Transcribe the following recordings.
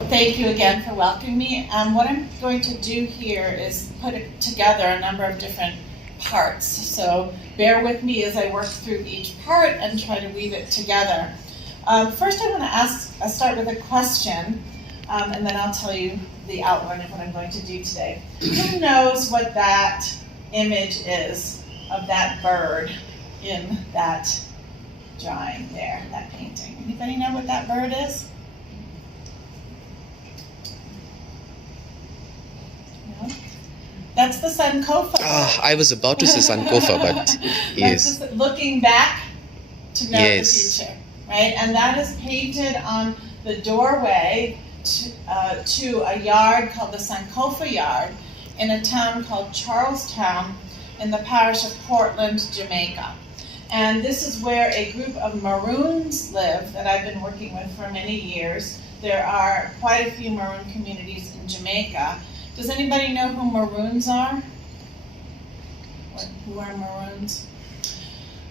Thank you again for welcoming me. What I'm going to do here is put together a number of different parts. So bear with me as I work through each part and try to weave it together. First, I want to start with a question, and then I'll tell you the outline of what I'm going to do today. Who knows what that image is of that bird in that drawing there, that painting? Anybody know what that bird is? No? That's the Sankofa. I was about to say Sankofa, but yes. Looking back to know Yes. the future, right? And that is painted on the doorway to a yard called the Sankofa Yard in a town called Charlestown in the parish of Portland, Jamaica. And this is where a group of Maroons live that I've been working with for many years. There are quite a few Maroon communities in Jamaica. Does anybody know who Maroons are? Who are Maroons?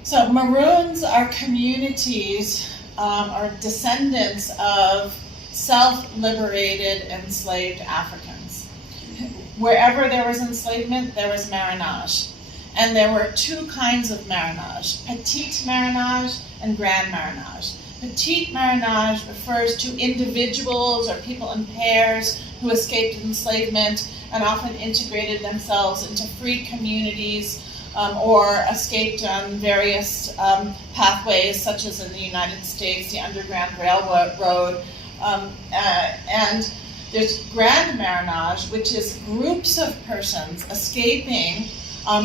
So Maroons are communities or descendants of self-liberated enslaved Africans. Wherever there was enslavement, there was marronage. And there were two kinds of marronage, petite marronage and grand marronage. Petite marronage refers to individuals or people in pairs who escaped enslavement and often integrated themselves into free communities or escaped on various pathways, such as in the United States, the Underground Railroad. And there's grand marronage, which is groups of persons escaping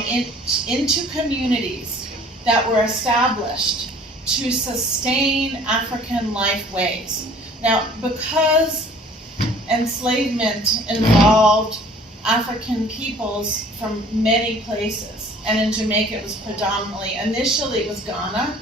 into communities that were established to sustain African life ways. Now, because enslavement involved African peoples from many places, and in Jamaica it was predominantly, initially it was Ghana,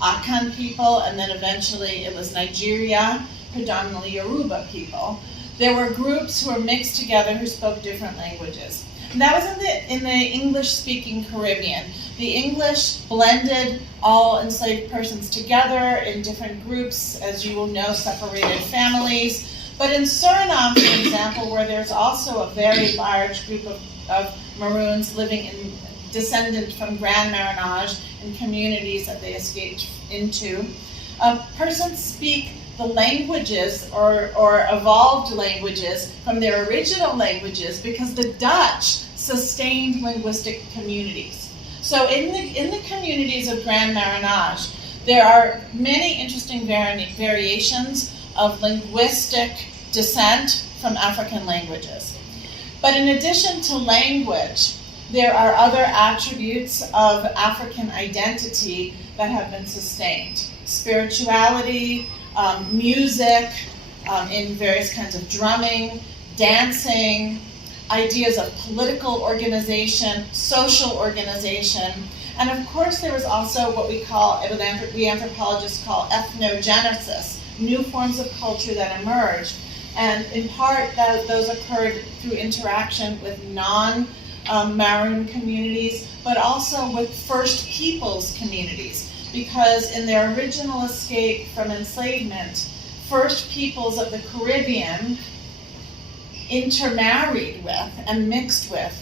Akan people, and then eventually it was Nigeria, predominantly Yoruba people. There were groups who were mixed together who spoke different languages. And that was in the English-speaking Caribbean. The English blended all enslaved persons together in different groups, as you will know, separated families. But in Suriname, for example, where there's also a very large group of Maroons living in descendant from grand marronage in communities that they escaped into, persons speak the languages or evolved languages from their original languages because the Dutch sustained linguistic communities. So in the communities of grand marronage, there are many interesting variations of linguistic descent from African languages. But in addition to language, there are other attributes of African identity that have been sustained. Spirituality, music, in various kinds of drumming, dancing, ideas of political organization, social organization, and of course there was also what we anthropologists call ethnogenesis, new forms of culture that emerged. And in part, those occurred through interaction with non-Maroon communities, but also with First Peoples communities. Because in their original escape from enslavement, First Peoples of the Caribbean intermarried with and mixed with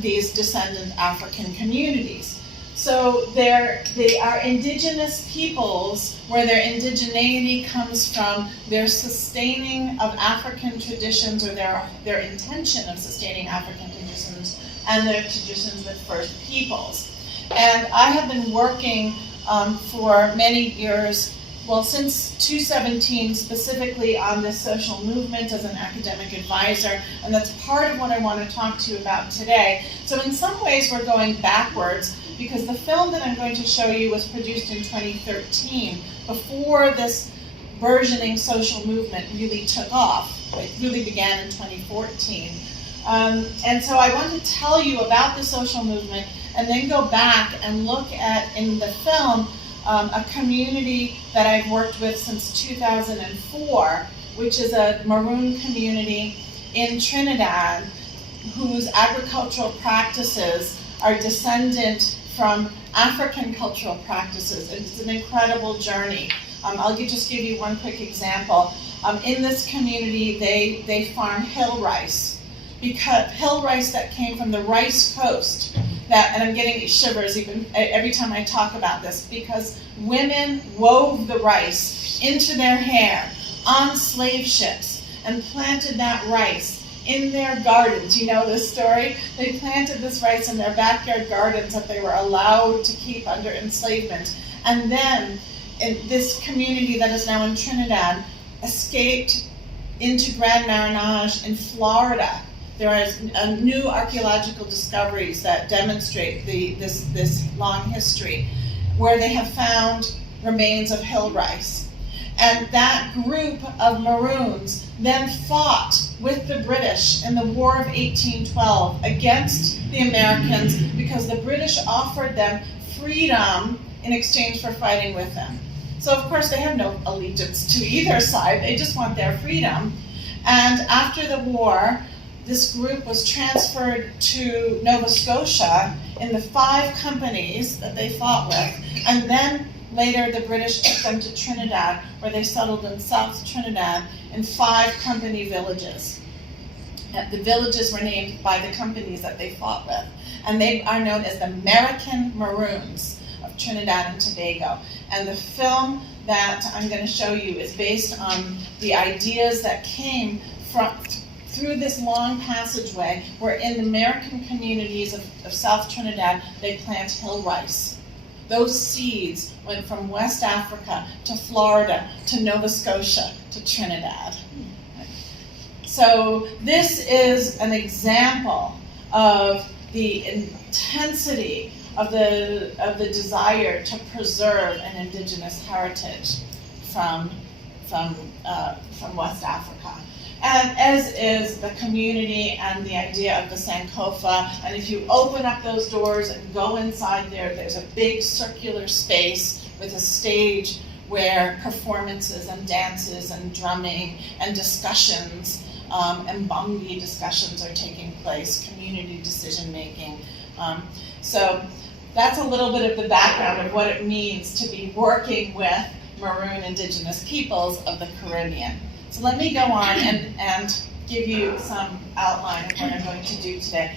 these descendant African communities. So they are indigenous peoples where their indigeneity comes from their sustaining of African traditions or their intention of sustaining African traditions and their traditions with First Peoples. And I have been working for many years, well, since 2017, specifically on this social movement as an academic advisor, and that's part of what I want to talk to you about today. So in some ways we're going backwards because the film that I'm going to show you was produced in 2013, before this burgeoning social movement really took off. It really began in 2014. And so I want to tell you about the social movement and then go back and look at, in the film, a community that I've worked with since 2004, which is a Maroon community in Trinidad whose agricultural practices are descendant from African cultural practices. It's an incredible journey. I'll just give you one quick example. In this community, they farm hill rice, because hill rice that came from the rice coast. And I'm getting shivers even every time I talk about this, because women wove the rice into their hair on slave ships and planted that rice in their gardens. You know this story? They planted this rice in their backyard gardens that they were allowed to keep under enslavement. And then in this community that is now in Trinidad escaped into Grand Marinage in Florida. There are new archaeological discoveries that demonstrate this long history, where they have found remains of hill rice. And that group of Maroons then fought with the British in the War of 1812 against the Americans, because the British offered them freedom in exchange for fighting with them. So of course they have no allegiance to either side, they just want their freedom. And after the war, this group was transferred to Nova Scotia in the 5 companies that they fought with, and then later the British took them to Trinidad, where they settled in South Trinidad in 5 company villages. The villages were named by the companies that they fought with, and they are known as the American Maroons of Trinidad and Tobago. And the film that I'm going to show you is based on the ideas that came through this long passageway, where in the American communities of South Trinidad, they plant hill rice. Those seeds went from West Africa to Florida to Nova Scotia to Trinidad. So this is an example of the intensity of the desire to preserve an indigenous heritage from West Africa. And as is the community and the idea of the Sankofa. And if you open up those doors and go inside there, there's a big circular space with a stage where performances and dances and drumming and discussions and Bambi discussions are taking place, community decision making. So that's a little bit of the background of what it means to be working with Maroon indigenous peoples of the Caribbean. So let me go on and give you some outline of what I'm going to do today.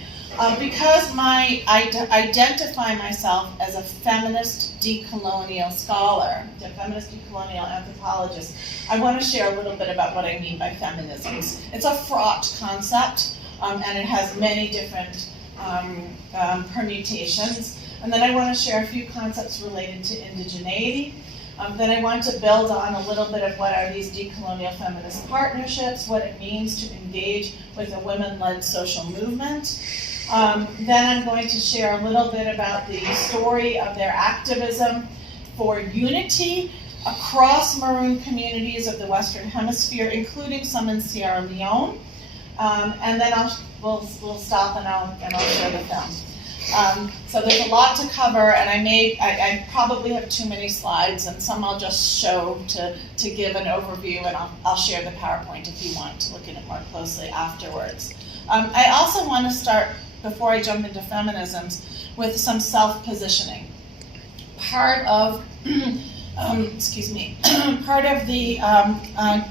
Because I identify myself as a feminist decolonial scholar, a feminist decolonial anthropologist, I want to share a little bit about what I mean by feminisms. It's a fraught concept, and it has many different permutations. And then I want to share a few concepts related to indigeneity. Then I want to build on a little bit of what are these decolonial feminist partnerships, what it means to engage with a women-led social movement. Then I'm going to share a little bit about the story of their activism for unity across Maroon communities of the Western Hemisphere, including some in Sierra Leone. And then we'll stop and I'll share the film. So there's a lot to cover, and I probably have too many slides, and some I'll just show to give an overview, and I'll share the PowerPoint if you want to look at it more closely afterwards. I also want to start, before I jump into feminisms, with some self-positioning. Part of part of the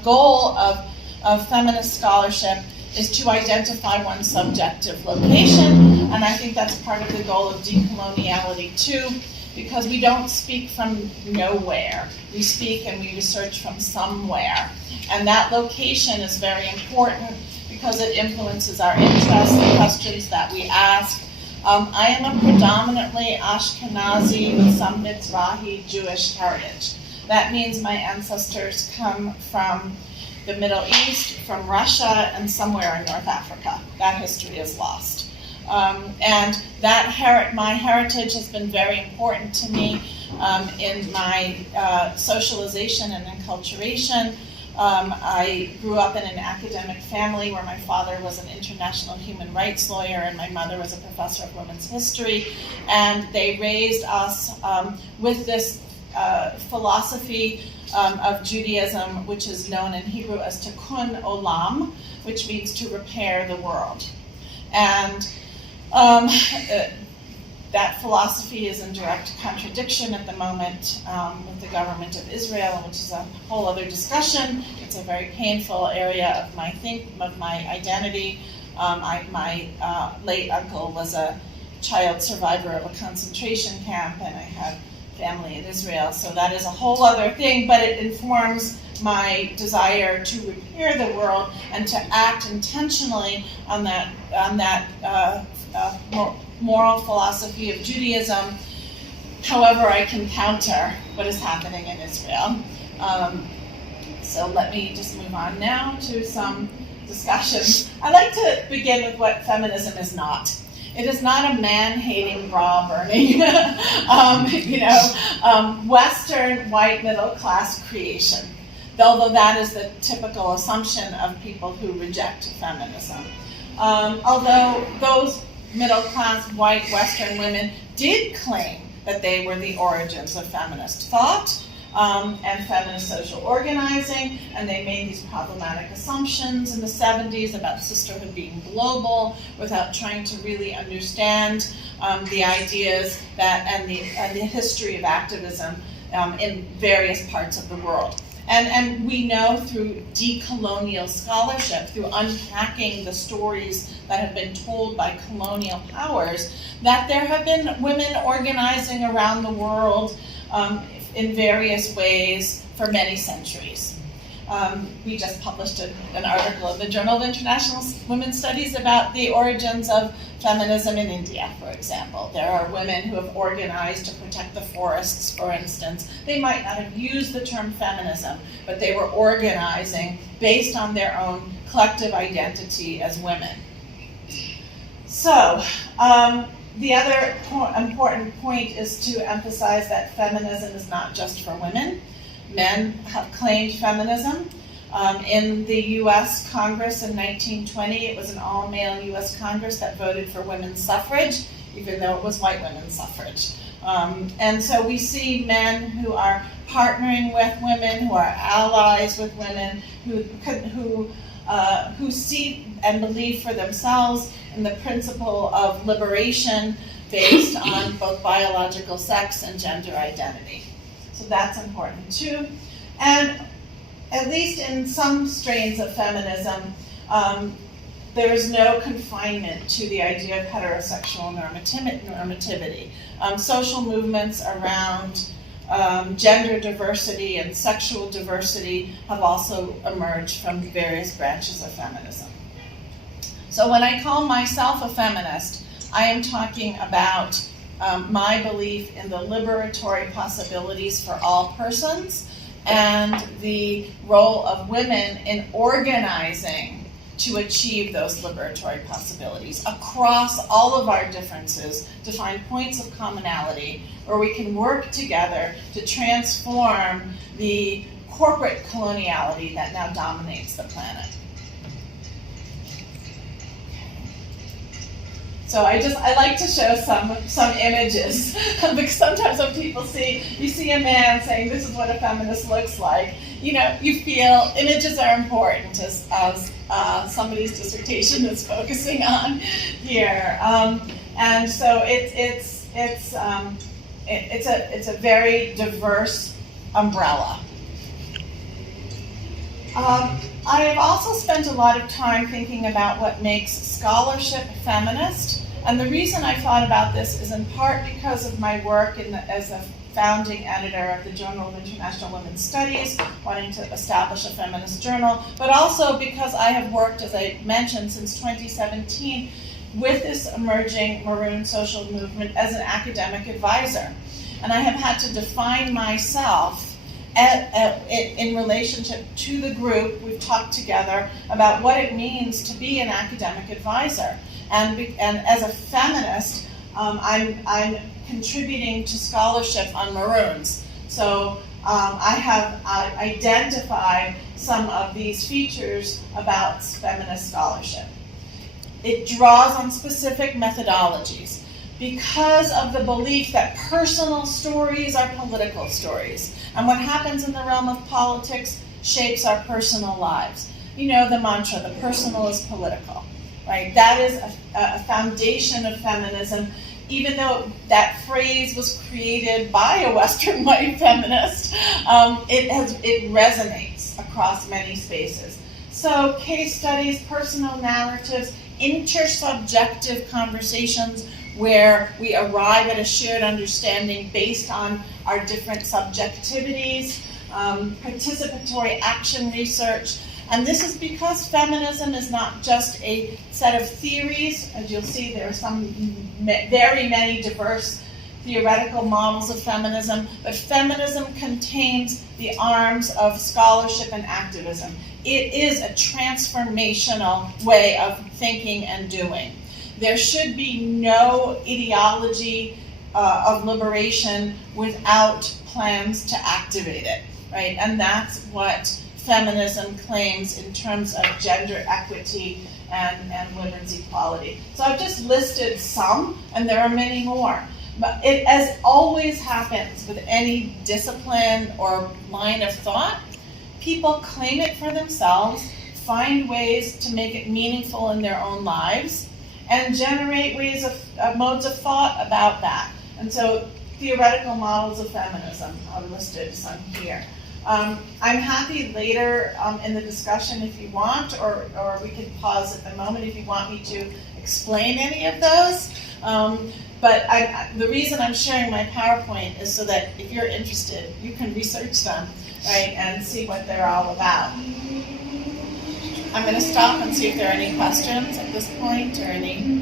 goal of feminist scholarship is to identify one's subjective location, and I think that's part of the goal of decoloniality too, because we don't speak from nowhere. We speak and we research from somewhere, and that location is very important because it influences our interests, the questions that we ask. I am a predominantly Ashkenazi with some Mizrahi Jewish heritage. That means my ancestors come from the Middle East, from Russia, and somewhere in North Africa. That history is lost. And my heritage has been very important to me in my socialization and enculturation. I grew up in an academic family where my father was an international human rights lawyer and my mother was a professor of women's history. And they raised us with this philosophy of Judaism, which is known in Hebrew as Tikkun Olam, which means to repair the world. And That philosophy is in direct contradiction at the moment with the government of Israel, which is a whole other discussion. It's a very painful area of my identity. My late uncle was a child survivor of a concentration camp, and I have family in Israel, so that is a whole other thing, but it informs my desire to repair the world and to act intentionally on that moral philosophy of Judaism. However, I can counter what is happening in Israel. So let me just move on now to some discussions. I'd like to begin with what feminism is not. It is not a man-hating, bra-burning, Western white middle-class creation, although that is the typical assumption of people who reject feminism. Although those middle-class white Western women did claim that they were the origins of feminist thought and feminist social organizing, and they made these problematic assumptions in the 70s about sisterhood being global without trying to really understand the ideas and the history of activism in various parts of the world. And we know through decolonial scholarship, through unpacking the stories that have been told by colonial powers, that there have been women organizing around the world in various ways for many centuries. We just published an article in the Journal of International Women's Studies about the origins of feminism in India, for example. There are women who have organized to protect the forests, for instance. They might not have used the term feminism, but they were organizing based on their own collective identity as women. So, the other important point is to emphasize that feminism is not just for women. Men have claimed feminism. In the U.S. Congress in 1920, it was an all-male U.S. Congress that voted for women's suffrage, even though it was white women's suffrage. And so we see men who are partnering with women, who are allies with women, who see and believe for themselves in the principle of liberation based on both biological sex and gender identity. So that's important too. And at least in some strains of feminism, there is no confinement to the idea of heterosexual normativity. Social movements around gender diversity and sexual diversity have also emerged from various branches of feminism. So when I call myself a feminist, I am talking about my belief in the liberatory possibilities for all persons and the role of women in organizing to achieve those liberatory possibilities across all of our differences to find points of commonality where we can work together to transform the corporate coloniality that now dominates the planet. So I like to show some images because sometimes when people you see a man saying this is what a feminist looks like, you feel images are important as somebody's dissertation is focusing on here, and so it's a very diverse umbrella. I have also spent a lot of time thinking about what makes scholarship feminist, and the reason I thought about this is in part because of my work as a founding editor of the Journal of International Women's Studies, wanting to establish a feminist journal, but also because I have worked, as I mentioned, since 2017 with this emerging Maroon social movement as an academic advisor. And I have had to define myself in relationship to the group. We've talked together about what it means to be an academic advisor. And as a feminist, I'm contributing to scholarship on Maroons. So I have identified some of these features about feminist scholarship. It draws on specific methodologies because of the belief that personal stories are political stories. And what happens in the realm of politics shapes our personal lives. You know the mantra, the personal is political, right? That is a foundation of feminism even though that phrase was created by a Western white feminist, it resonates across many spaces. So case studies, personal narratives, intersubjective conversations where we arrive at a shared understanding based on our different subjectivities, participatory action research. And this is because feminism is not just a set of theories. As you'll see, there are some very many diverse theoretical models of feminism, but feminism contains the arms of scholarship and activism. It is a transformational way of thinking and doing. There should be no ideology of liberation without plans to activate it, right? And that's what feminism claims in terms of gender equity and women's equality. So I've just listed some, and there are many more. But it, as always happens with any discipline or line of thought, people claim it for themselves, find ways to make it meaningful in their own lives, and generate ways of modes of thought about that. And so theoretical models of feminism are listed, some here. I'm happy later in the discussion if you want, or we can pause at the moment if you want me to explain any of those. But the reason I'm sharing my PowerPoint is so that if you're interested, you can research them, right, and see what they're all about. I'm going to stop and see if there are any questions at this point or any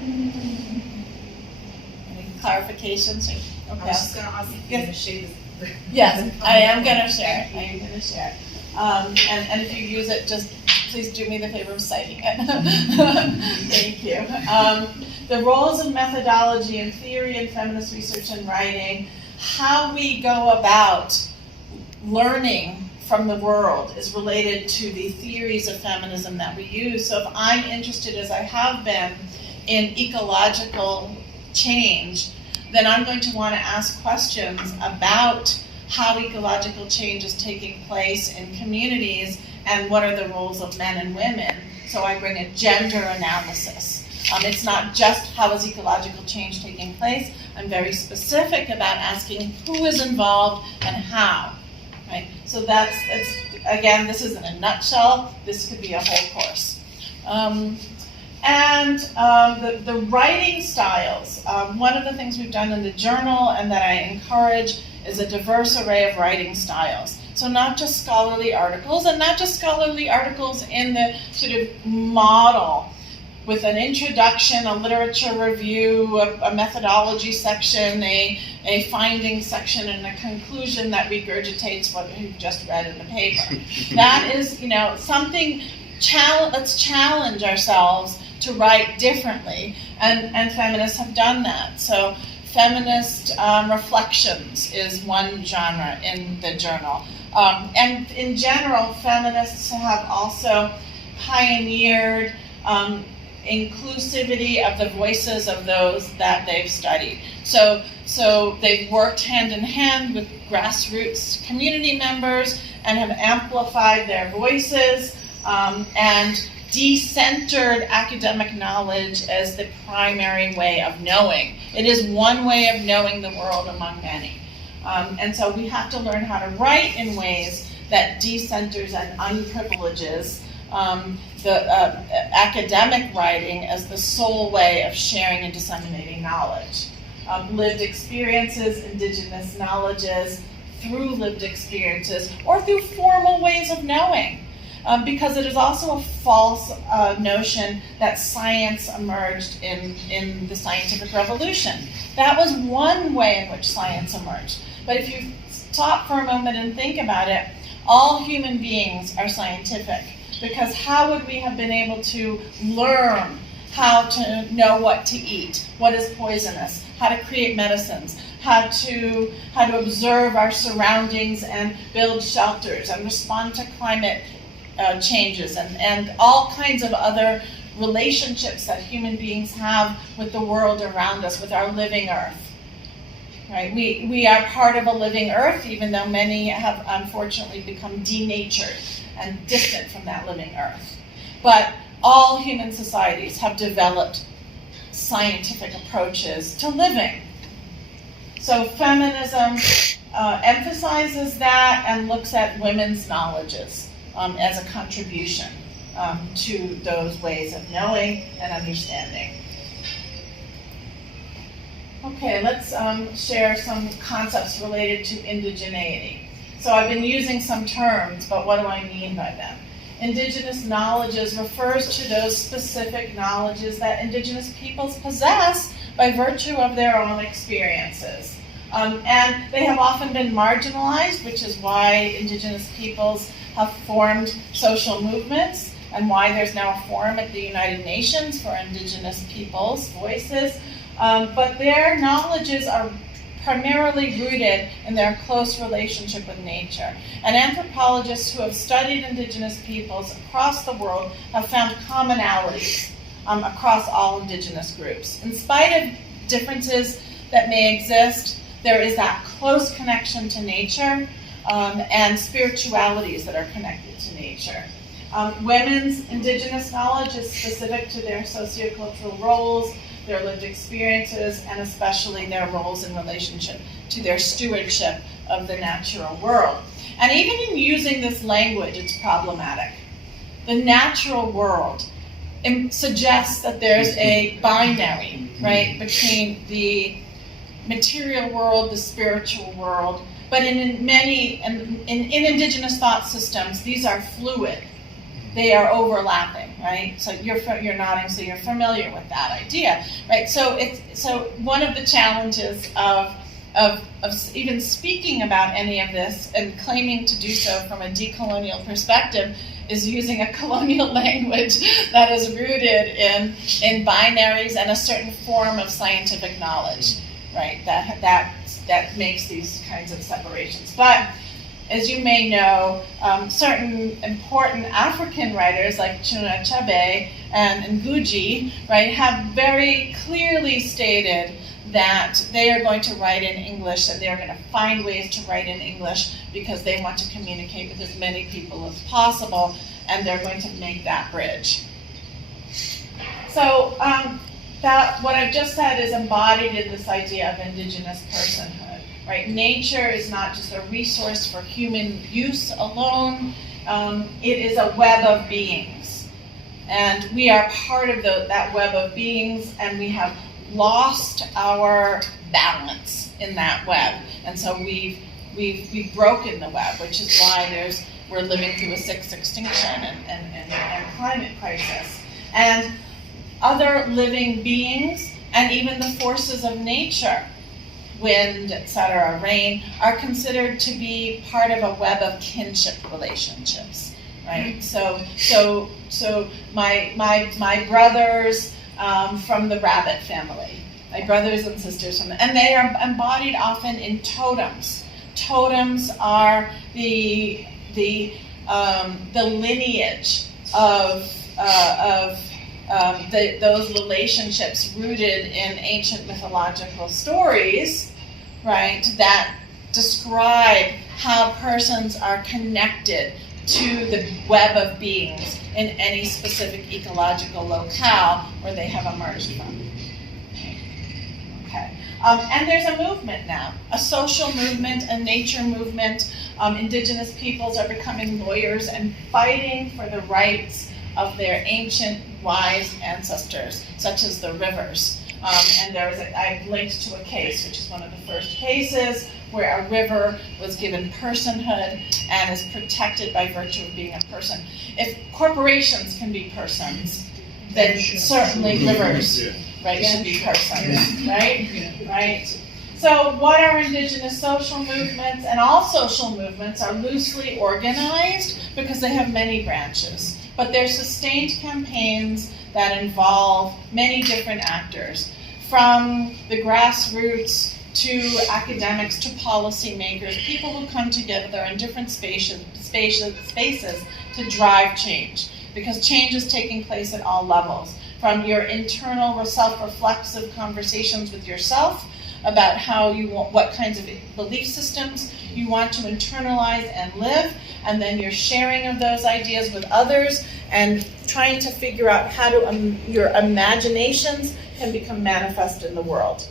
clarifications. Okay. I was just going to ask if you're going to share this. Yes, I am going to share it. I am going to share it. And if you use it, just please do me the favor of citing it. Thank you. The roles of methodology and theory in feminist research and writing, how we go about learning from the world is related to the theories of feminism that we use. So if I'm interested, as I have been, in ecological change, then I'm going to want to ask questions about how ecological change is taking place in communities and what are the roles of men and women. So I bring a gender analysis. It's not just how is ecological change taking place. I'm very specific about asking who is involved and how. Right? So that's again, this is in a nutshell. This could be a whole course. The writing styles. One of the things we've done in the journal and that I encourage is a diverse array of writing styles. So not just scholarly articles, and not just scholarly articles in the sort of model with an introduction, a literature review, a methodology section, a findings section, and a conclusion that regurgitates what you've just read in the paper. That is, something, let's challenge ourselves to write differently, and feminists have done that. So feminist reflections is one genre in the journal. And in general, feminists have also pioneered inclusivity of the voices of those that they've studied. So they've worked hand in hand with grassroots community members and have amplified their voices and decentered academic knowledge as the primary way of knowing. It is one way of knowing the world among many. And so we have to learn how to write in ways that decenters and unprivileges the academic writing as the sole way of sharing and disseminating knowledge. Lived experiences, indigenous knowledges, through lived experiences, or through formal ways of knowing. Because it is also a false notion that science emerged in the scientific revolution. That was one way in which science emerged. But if you stop for a moment and think about it, all human beings are scientific. Because how would we have been able to learn how to know what to eat, what is poisonous, how to create medicines, how to observe our surroundings and build shelters and respond to climate changes and all kinds of other relationships that human beings have with the world around us, with our living earth. Right? We are part of a living earth, even though many have unfortunately become denatured and distant from that living earth. But all human societies have developed scientific approaches to living. So feminism emphasizes that and looks at women's knowledges as a contribution to those ways of knowing and understanding. Okay, let's share some concepts related to indigeneity. So I've been using some terms, but what do I mean by them? Indigenous knowledges refers to those specific knowledges that indigenous peoples possess by virtue of their own experiences. And they have often been marginalized, which is why indigenous peoples have formed social movements and why there's now a forum at the United Nations for indigenous peoples' voices. But their knowledges are primarily rooted in their close relationship with nature. And anthropologists who have studied indigenous peoples across the world have found commonalities across all indigenous groups. In spite of differences that may exist, there is that close connection to nature and spiritualities that are connected to nature. Women's indigenous knowledge is specific to their sociocultural roles, their lived experiences, and especially their roles in relationship to their stewardship of the natural world. And even in using this language, it's problematic. The natural world suggests that there's a binary, right, between the material world, the spiritual world, but in many, in indigenous thought systems, these are fluid. They are overlapping, right? So you're nodding, so you're familiar with that idea, right? So one of the challenges of even speaking about any of this and claiming to do so from a decolonial perspective is using a colonial language that is rooted in binaries and a certain form of scientific knowledge, right? That makes these kinds of separations. But as you may know, certain important African writers like Chinua Achebe and Ngugi, right, have very clearly stated that they are going to write in English, and they are going to find ways to write in English because they want to communicate with as many people as possible, and they're going to make that bridge. So that what I've just said is embodied in this idea of indigenous personhood. Right? Nature is not just a resource for human use alone. It is a web of beings. And we are part of that web of beings, and we have lost our balance in that web. And so we've broken the web, which is why we're living through a sixth extinction and climate crisis. And other living beings, and even the forces of nature, wind, etc., rain, are considered to be part of a web of kinship relationships, right? So my brothers from the rabbit family, my brothers and sisters and they are embodied often in totems. Totems are the lineage of those relationships rooted in ancient mythological stories, right, that describe how persons are connected to the web of beings in any specific ecological locale where they have emerged from. Okay. And there's a movement now, a social movement, a nature movement. Indigenous peoples are becoming lawyers and fighting for the rights of their ancient wise ancestors, such as the rivers. And I've linked to a case, which is one of the first cases, where a river was given personhood and is protected by virtue of being a person. If corporations can be persons, then certainly rivers, right, should be persons, right? Right? So what are indigenous social movements? And all social movements are loosely organized because they have many branches. But they're sustained campaigns that involve many different actors, from the grassroots to academics to policymakers, people who come together in different spaces to drive change, because change is taking place at all levels. from your internal self-reflexive conversations with yourself about how you want, what kinds of belief systems you want to internalize and live, and then your sharing of those ideas with others, and trying to figure out how to your imaginations can become manifest in the world.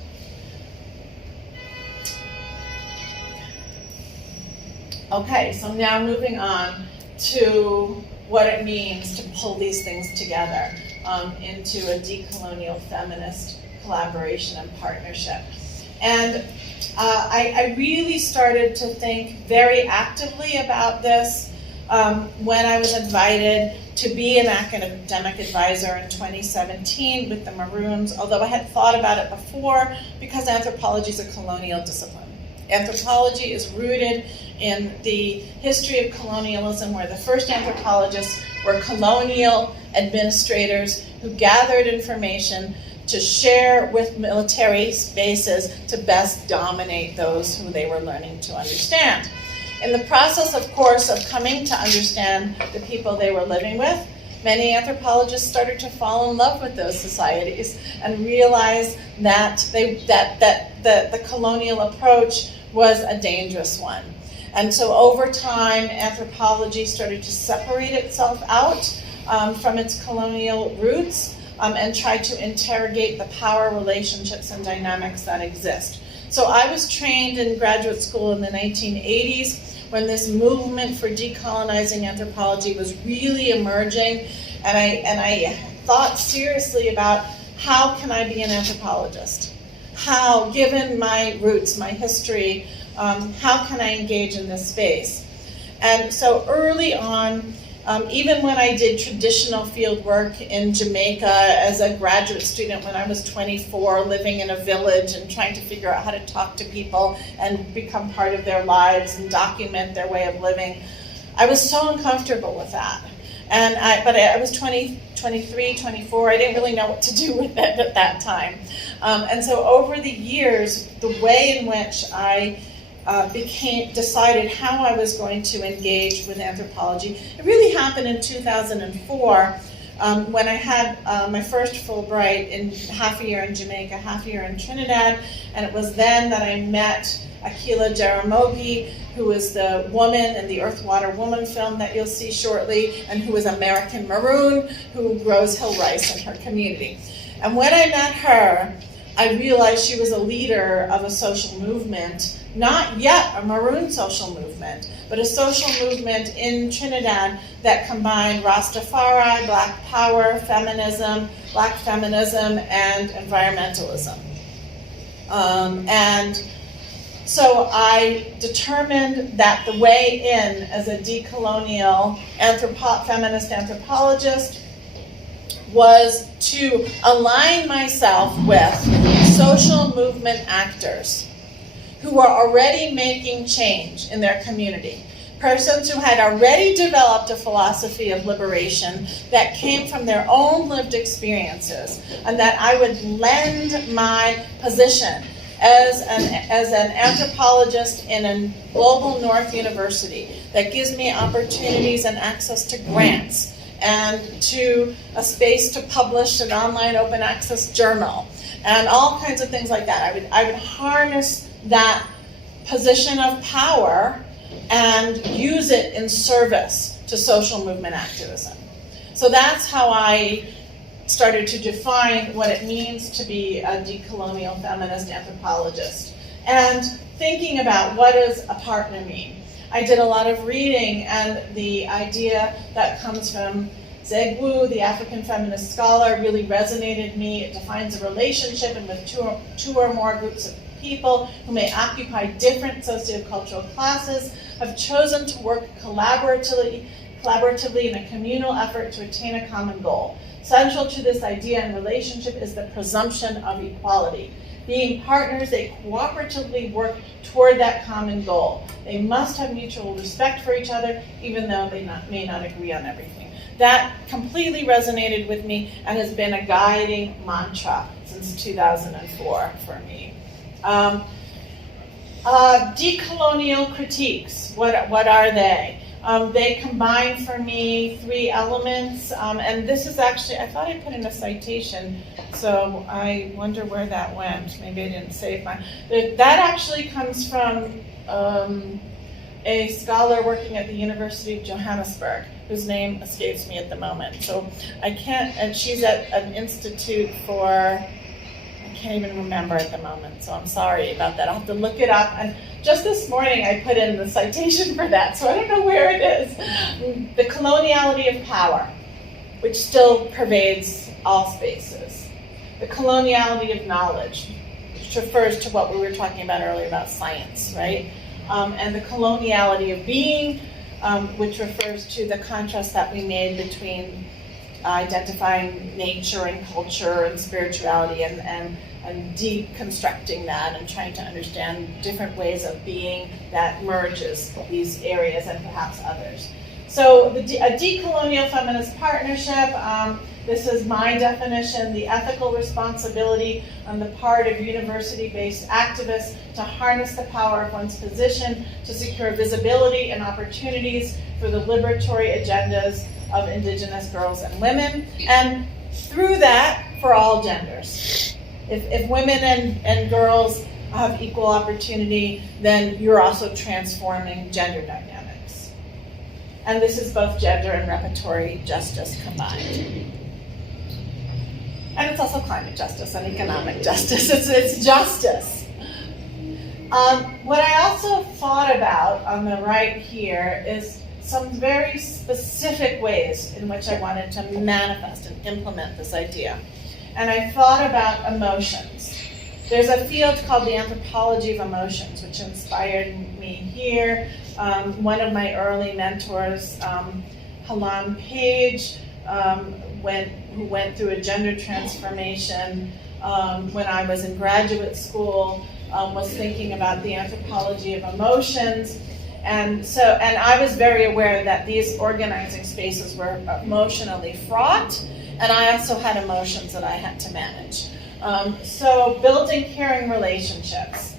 Okay, so now moving on to what it means to pull these things together into a decolonial feminist collaboration and partnership. And I really started to think very actively about this when I was invited to be an academic advisor in 2017 with the Maroons, although I had thought about it before because anthropology is a colonial discipline. Anthropology is rooted in the history of colonialism, where the first anthropologists were colonial administrators who gathered information to share with military bases to best dominate those who they were learning to understand. In the process, of course, of coming to understand the people they were living with, many anthropologists started to fall in love with those societies and realize that the colonial approach was a dangerous one. And so over time, anthropology started to separate itself out from its colonial roots and try to interrogate the power relationships and dynamics that exist. So I was trained in graduate school in the 1980s when this movement for decolonizing anthropology was really emerging, and I thought seriously about how can I be an anthropologist? How, given my roots, my history, how can I engage in this space? And so early on, even when I did traditional field work in Jamaica as a graduate student when I was 24, living in a village and trying to figure out how to talk to people and become part of their lives and document their way of living, I was so uncomfortable with that. But I was 23, 24, I didn't really know what to do with it at that time. And so over the years, the way in which I decided how I was going to engage with anthropology. It really happened in 2004 when I had my first Fulbright in half a year in Jamaica, half a year in Trinidad, and it was then that I met Akila Jaramogi, who is the woman in the Earth, Water, Woman film that you'll see shortly, and who is American Maroon, who grows hill rice in her community. And when I met her, I realized she was a leader of a social movement, not yet a Maroon social movement, but a social movement in Trinidad that combined Rastafari, Black Power, feminism, Black feminism, and environmentalism. And so I determined that the way in as a decolonial feminist anthropologist was to align myself with social movement actors who were already making change in their community. Persons who had already developed a philosophy of liberation that came from their own lived experiences, and that I would lend my position as an anthropologist in a global North university that gives me opportunities and access to grants and to a space to publish an online open access journal and all kinds of things like that. I would harness that position of power and use it in service to social movement activism. So that's how I started to define what it means to be a decolonial feminist anthropologist. And thinking about what does a partner mean? I did a lot of reading, and the idea that comes from Zeg Wu, the African feminist scholar, really resonated with me. It defines a relationship in which two or more groups of people who may occupy different sociocultural classes have chosen to work collaboratively in a communal effort to attain a common goal. Central to this idea and relationship is the presumption of equality. Being partners, they cooperatively work toward that common goal. They must have mutual respect for each other, even though they may not agree on everything. That completely resonated with me and has been a guiding mantra since 2004 for me. Decolonial critiques, what are they? They combine for me 3 elements, and this is actually, I thought I put in a citation, so I wonder where that went. Maybe I didn't save mine. That actually comes from a scholar working at the University of Johannesburg, whose name escapes me at the moment. So I can't, and she's at an institute for, I can't even remember at the moment, so I'm sorry about that. I'll have to look it up. And just this morning I put in the citation for that, so I don't know where it is. The coloniality of power, which still pervades all spaces. The coloniality of knowledge, which refers to what we were talking about earlier about science, right? And the coloniality of being, which refers to the contrast that we made between identifying nature and culture and spirituality and deconstructing that and trying to understand different ways of being that merges these areas and perhaps others. So a decolonial feminist partnership, this is my definition, the ethical responsibility on the part of university-based activists to harness the power of one's position to secure visibility and opportunities for the liberatory agendas of indigenous girls and women, and through that, for all genders. If women and girls have equal opportunity, then you're also transforming gender dynamics. And this is both gender and repertory justice combined. And it's also climate justice and economic justice. It's justice. What I also thought about on the right here is some very specific ways in which I wanted to manifest and implement this idea. And I thought about emotions. There's a field called the anthropology of emotions, which inspired me here. One of my early mentors, Halan Page, who went through a gender transformation when I was in graduate school, was thinking about the anthropology of emotions. And I was very aware that these organizing spaces were emotionally fraught, and I also had emotions that I had to manage. So building caring relationships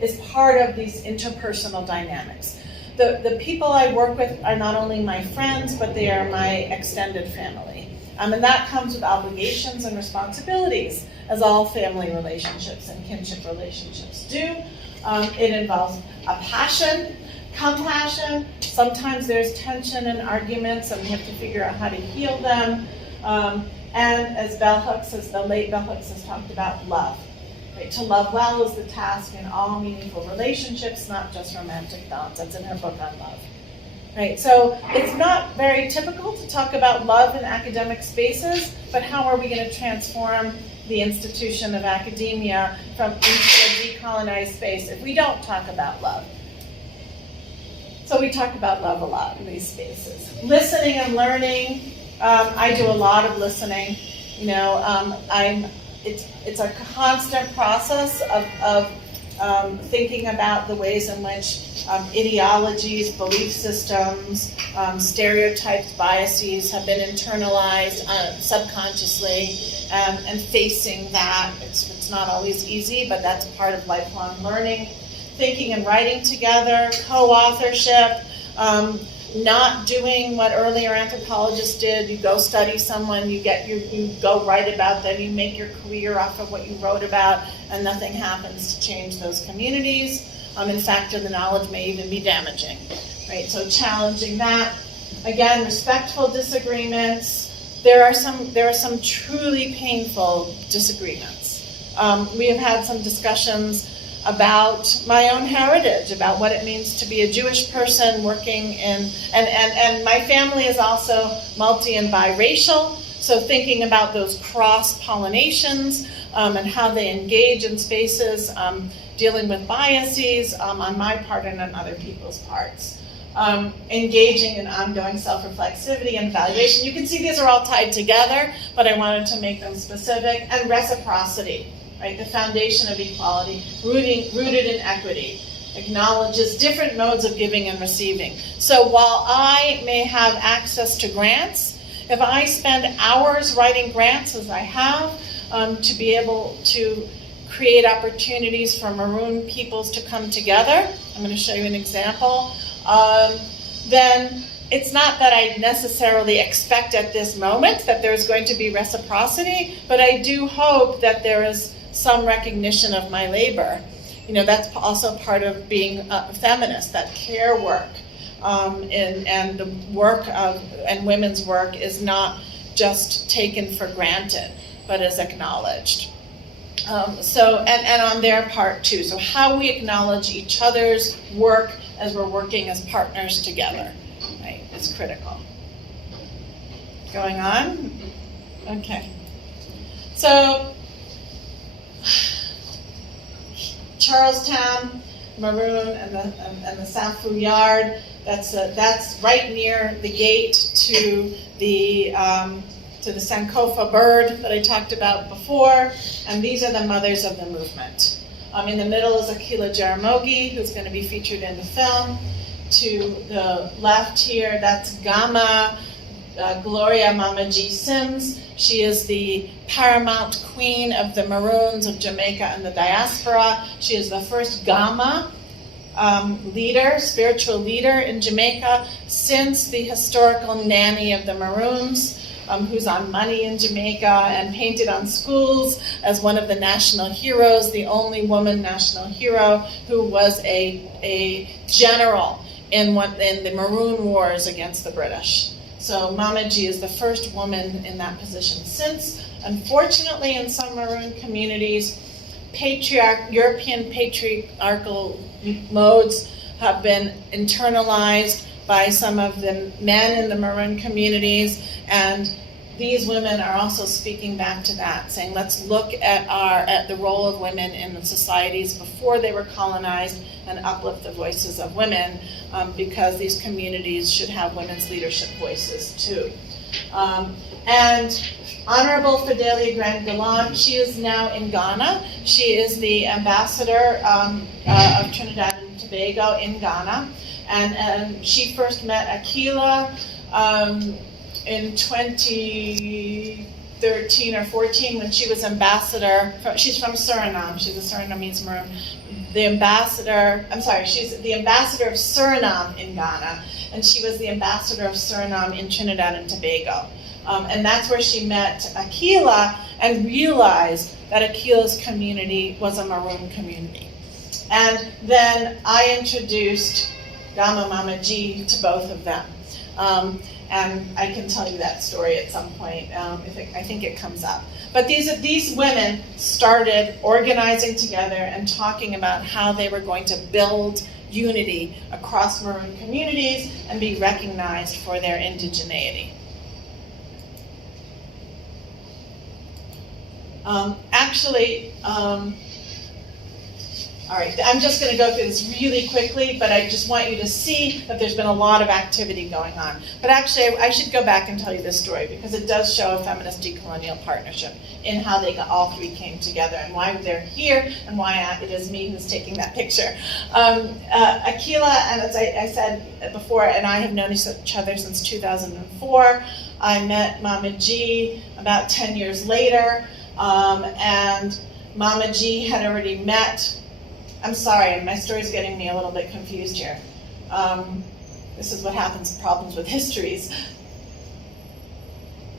is part of these interpersonal dynamics. The people I work with are not only my friends, but they are my extended family. And that comes with obligations and responsibilities, as all family relationships and kinship relationships do. It involves a passion, compassion. Sometimes there's tension and arguments, and we have to figure out how to heal them. And as the late Bell Hooks has talked about, love. Right? To love well is the task in all meaningful relationships, not just romantic bonds. That's in her book on love. Right? So it's not very typical to talk about love in academic spaces, but how are we going to transform the institution of academia into a decolonized space if we don't talk about love? So we talk about love a lot in these spaces. Listening and learning. I do a lot of listening. It's a constant process of thinking about the ways in which ideologies, belief systems, stereotypes, biases have been internalized subconsciously, and facing that. It's not always easy, but that's part of lifelong learning. Thinking and writing together, co-authorship, not doing what earlier anthropologists did. You go study someone, you go write about them, you make your career off of what you wrote about, and nothing happens to change those communities. In fact, the knowledge may even be damaging, right? So challenging that. Again, respectful disagreements. There are some truly painful disagreements. We have had some discussions about my own heritage, about what it means to be a Jewish person working in, and my family is also multi and biracial, so thinking about those cross-pollinations and how they engage in spaces, dealing with biases on my part and on other people's parts. Engaging in ongoing self-reflexivity and evaluation. You can see these are all tied together, but I wanted to make them specific. And reciprocity. Right, the foundation of equality, rooted in equity, acknowledges different modes of giving and receiving. So while I may have access to grants, if I spend hours writing grants, as I have, to be able to create opportunities for Maroon peoples to come together, I'm going to show you an example. then it's not that I necessarily expect at this moment that there's going to be reciprocity, but I do hope that there is some recognition of my labor. You know, that's also part of being a feminist, that care work and the work of, and women's work is not just taken for granted, but is acknowledged. And on their part too. So how we acknowledge each other's work as we're working as partners together, right, is critical. Going on? Okay. So, Charlestown, Maroon, and the Saint-Fou Yard, that's right near the gate to the Sankofa bird that I talked about before, and these are the mothers of the movement. In the middle is Akila Jaramogi, who's going to be featured in the film. To the left here, that's Gama Gloria Mamaji Sims. She is the paramount queen of the Maroons of Jamaica and the diaspora. She is the first Gama leader, spiritual leader in Jamaica since the historical nanny of the Maroons, who's on money in Jamaica and painted on schools as one of the national heroes, the only woman national hero who was a general in the Maroon Wars against the British. So Mamaji is the first woman in that position since. Unfortunately, in some Maroon communities, European patriarchal modes have been internalized by some of the men in the Maroon communities, and these women are also speaking back to that, saying let's look at the role of women in the societies before they were colonized and uplift the voices of women, because these communities should have women's leadership voices too. And Honorable Fidelia Grand-Gallant, she is now in Ghana. She is the ambassador of Trinidad and Tobago in Ghana. And she first met Akila in 2013 or 14 when she was ambassador. She's from Suriname. She's a Surinamese Maroon. She's the ambassador of Suriname in Ghana, and she was the ambassador of Suriname in Trinidad and Tobago. And that's where she met Akila and realized that Akila's community was a Maroon community. And then I introduced Gama Mamaji to both of them. And I can tell you that story at some point, I think it comes up. But these women started organizing together and talking about how they were going to build unity across Maroon communities and be recognized for their indigeneity. All right, I'm just going to go through this really quickly, but I just want you to see that there's been a lot of activity going on. But actually, I should go back and tell you this story because it does show a feminist decolonial partnership in how all three came together and why they're here and why it is me who's taking that picture. Akila, and as I said before, and I have known each other since 2004. I met Mamaji about 10 years later, and Mamaji had already met. I'm sorry, my story's getting me a little bit confused here. This is what happens, problems with histories.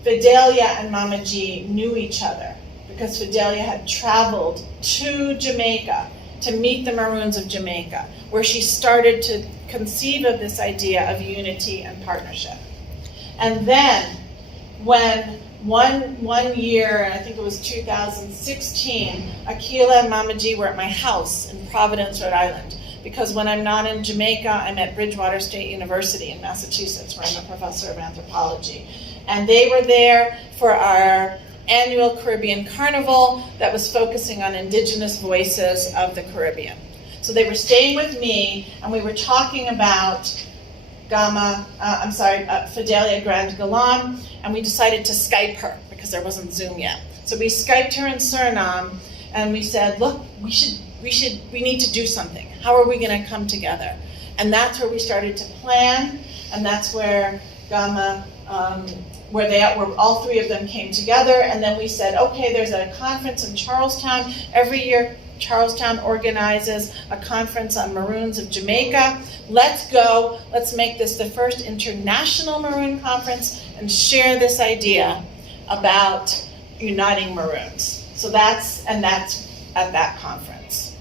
Fidelia and Mamaji knew each other because Fidelia had traveled to Jamaica to meet the Maroons of Jamaica, where she started to conceive of this idea of unity and partnership. And then, when one year, I think it was 2016, Akila and Mamaji were at my house in Providence, Rhode Island, because when I'm not in Jamaica, I'm at Bridgewater State University in Massachusetts, where I'm a professor of anthropology. And they were there for our annual Caribbean Carnival that was focusing on indigenous voices of the Caribbean. So they were staying with me, and we were talking about Fidelia Grand-Gallant, and we decided to Skype her because there wasn't Zoom yet. So we Skyped her in Suriname, and we said, look, we need to do something. How are we going to come together? And that's where we started to plan, and that's where Gama, where all three of them came together, and then we said, okay, there's a conference in Charlestown every year. Charlestown organizes a conference on Maroons of Jamaica. Let's go, let's make this the first international Maroon conference and share this idea about uniting Maroons. So that's at that conference.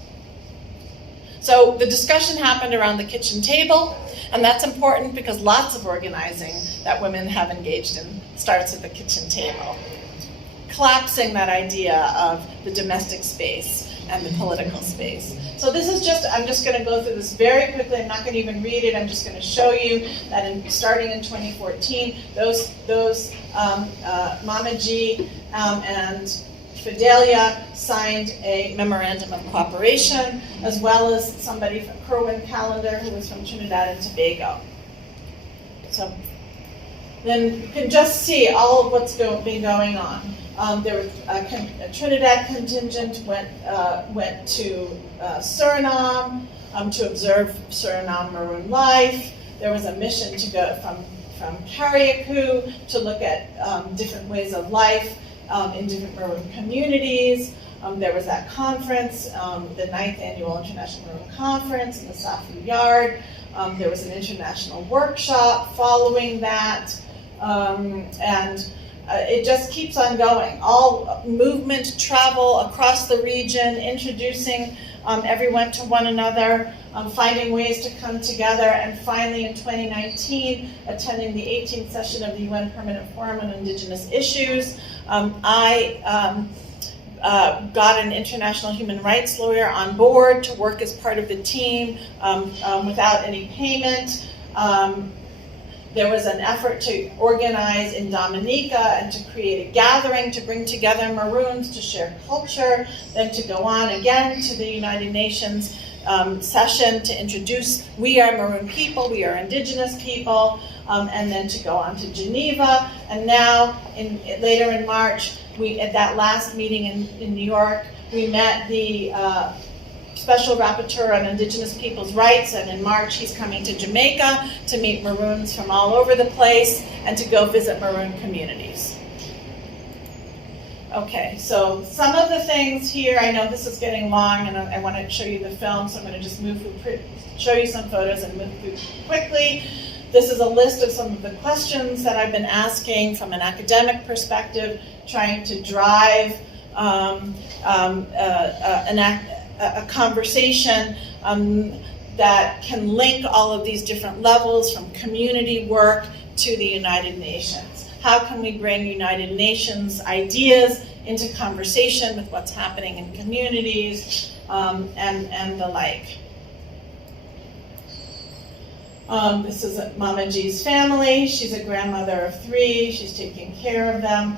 So the discussion happened around the kitchen table, and that's important because lots of organizing that women have engaged in starts at the kitchen table. Collapsing that idea of the domestic space and the political space. So this is I'm just going to go through this very quickly. I'm not going to even read it. I'm just going to show you that starting in 2014, those Mama G and Fidelia signed a memorandum of cooperation, as well as somebody from Kerwin Callender, who was from Trinidad and Tobago. So then you can just see all of what's been going on. There was a Trinidad contingent went to Suriname to observe Suriname Maroon life. There was a mission to go from Carriacou to look at different ways of life in different Maroon communities. There was that conference, the 9th Annual International Maroon Conference in the Safu Yard. There was an international workshop following that, and it just keeps on going. All movement, travel across the region, introducing everyone to one another, finding ways to come together, and finally in 2019, attending the 18th session of the UN Permanent Forum on Indigenous Issues. I got an international human rights lawyer on board to work as part of the team without any payment. There was an effort to organize in Dominica and to create a gathering to bring together Maroons to share culture, then to go on again to the United Nations session to introduce we are Maroon people, we are indigenous people, and then to go on to Geneva. And now, later in March, at that last meeting in New York, we met the Special Rapporteur on Indigenous Peoples' Rights, and in March he's coming to Jamaica to meet Maroons from all over the place and to go visit Maroon communities. Okay, so some of the things here, I know this is getting long and I want to show you the film, so I'm going to just move through, show you some photos and move through quickly. This is a list of some of the questions that I've been asking from an academic perspective, trying to drive a conversation that can link all of these different levels from community work to the United Nations. How can we bring United Nations ideas into conversation with what's happening in communities and the like? This is Mama G's family. She's a grandmother of 3. She's taking care of them.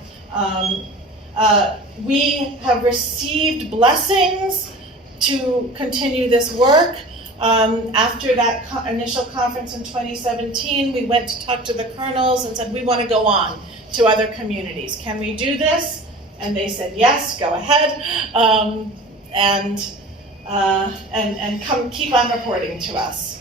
We have received blessings to continue this work. After that initial conference in 2017, we went to talk to the colonels and said, we want to go on to other communities. Can we do this? And they said, yes, go ahead. And come keep on reporting to us.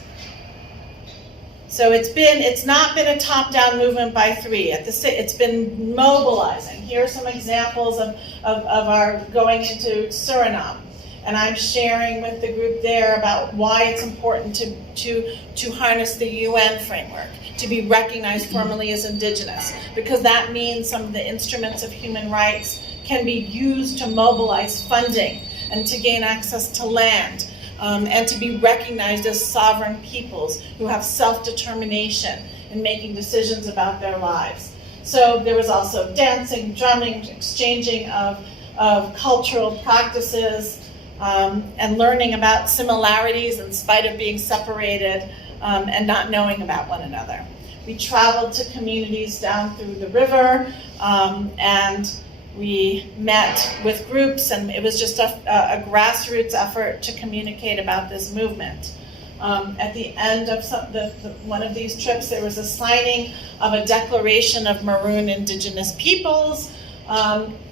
So it's not been a top-down movement by 3. It's been mobilizing. Here are some examples of our going into Suriname. And I'm sharing with the group there about why it's important to harness the UN framework, to be recognized formally as indigenous, because that means some of the instruments of human rights can be used to mobilize funding and to gain access to land, and to be recognized as sovereign peoples who have self-determination in making decisions about their lives. So there was also dancing, drumming, exchanging of cultural practices, and learning about similarities in spite of being separated and not knowing about one another. We traveled to communities down through the river, and we met with groups, and it was just a grassroots effort to communicate about this movement. At the end of one of these trips, there was a signing of a declaration of Maroon indigenous peoples,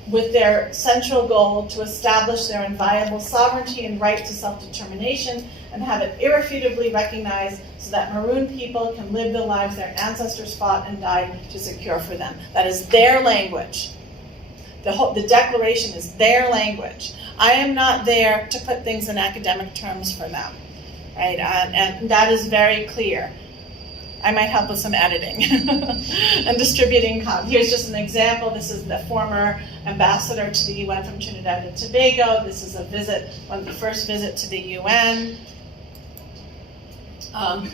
with their central goal to establish their inviolable sovereignty and right to self-determination and have it irrefutably recognized so that Maroon people can live the lives their ancestors fought and died to secure for them. That is their language. the declaration is their language. I am not there to put things in academic terms for them, right? And that is very clear. I might help with some editing and distributing. Here's just an example. This is the former ambassador to the UN from Trinidad and Tobago. This is a visit, the first visit to the UN.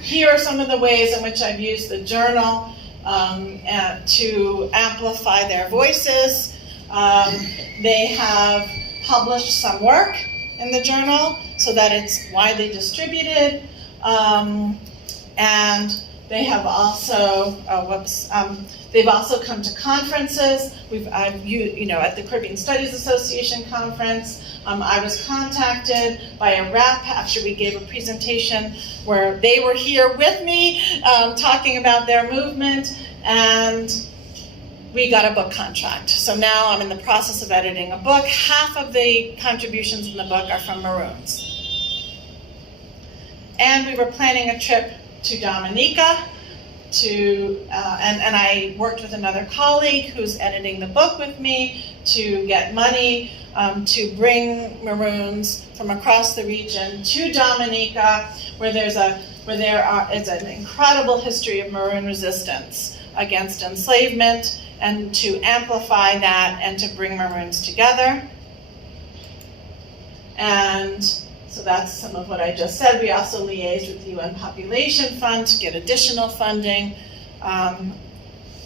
Here are some of the ways in which I've used the journal to amplify their voices. They have published some work in the journal so that it's widely distributed. And they have also, they've also come to conferences. At the Caribbean Studies Association conference, I was contacted by a rep after we gave a presentation where they were here with me talking about their movement, and we got a book contract. So now I'm in the process of editing a book. Half of the contributions in the book are from Maroons. And we were planning a trip to Dominica and I worked with another colleague who's editing the book with me to get money to bring Maroons from across the region to Dominica, where there is an incredible history of Maroon resistance against enslavement, and to amplify that and to bring Maroons together. And so that's some of what I just said. We also liaised with the UN Population Fund to get additional funding.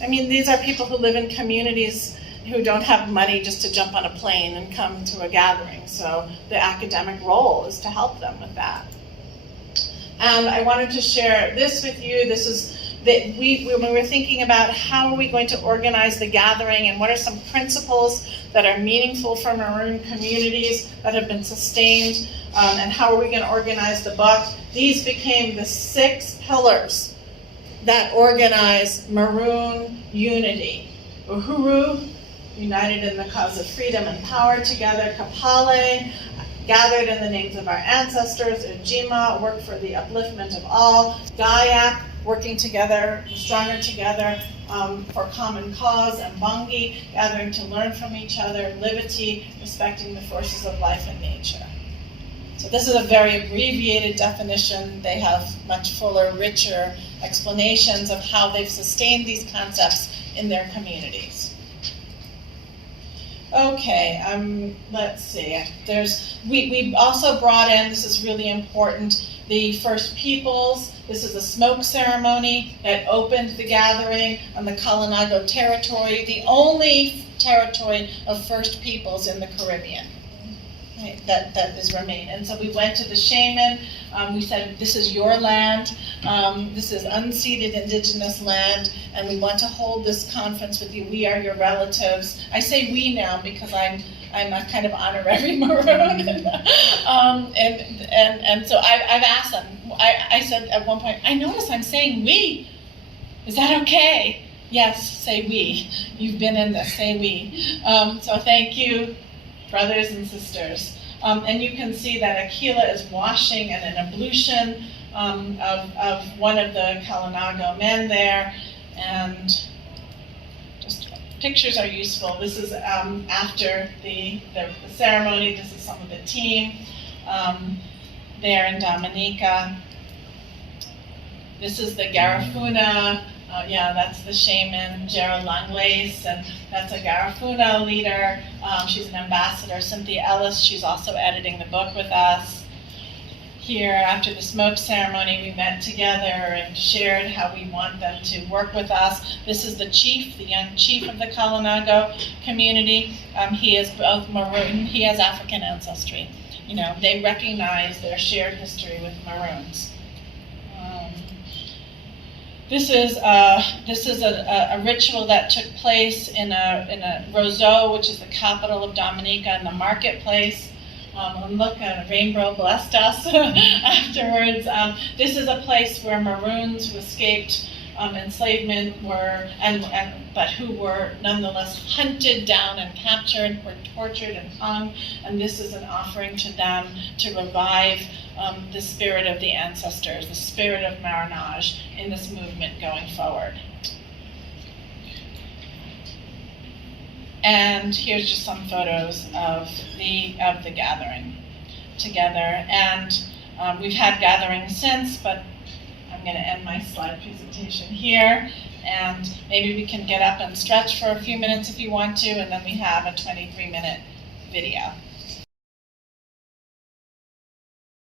These are people who live in communities who don't have money just to jump on a plane and come to a gathering. So the academic role is to help them with that. And I wanted to share this with you. This is that when we're thinking about how are we going to organize the gathering and what are some principles that are meaningful for Maroon communities that have been sustained, and how are we going to organize the book, these became the 6 pillars that organize Maroon unity. Uhuru, united in the cause of freedom and power together. Kapale, gathered in the names of our ancestors. Ujima, work for the upliftment of all. Gayak, working together, stronger together for common cause. And Bangi, gathering to learn from each other. Livity, respecting the forces of life and nature. So this is a very abbreviated definition. They have much fuller, richer explanations of how they've sustained these concepts in their communities. Okay, let's see. We also brought in, this is really important, the First Peoples. This is a smoke ceremony that opened the gathering on the Kalinago territory, the only territory of First Peoples in the Caribbean. Right, that is remain. And so we went to the shaman. We said, this is your land. This is unceded indigenous land, and we want to hold this conference with you. We are your relatives. I say we now because I'm a kind of honorary Maroon. And so I've asked them. I said at one point, I notice I'm saying we. Is that okay? Yes, say we. You've been in this, say we. So thank you, brothers and sisters. And you can see that Aquila is washing and an ablution of one of the Kalinago men there. And just pictures are useful. This is after the ceremony. This is some of the team there in Dominica. This is the Garifuna. That's the shaman, Gerald Langlace, and that's a Garifuna leader. She's an ambassador, Cynthia Ellis. She's also editing the book with us. Here, after the smoke ceremony, we met together and shared how we want them to work with us. This is the chief, the young chief of the Kalinago community. He is both Maroon, he has African ancestry. They recognize their shared history with Maroons. This is a ritual that took place in a Roseau, which is the capital of Dominica, in the marketplace. And look, a rainbow blessed us afterwards. This is a place where Maroons who escaped enslavement but who were nonetheless hunted down and captured, were tortured and hung. And this is an offering to them to revive the spirit of the ancestors, the spirit of Marinage in this movement going forward. And here's just some photos of the gathering together. And we've had gatherings since, but I'm going to end my slide presentation here. And maybe we can get up and stretch for a few minutes if you want to, and then we have a 23-minute video.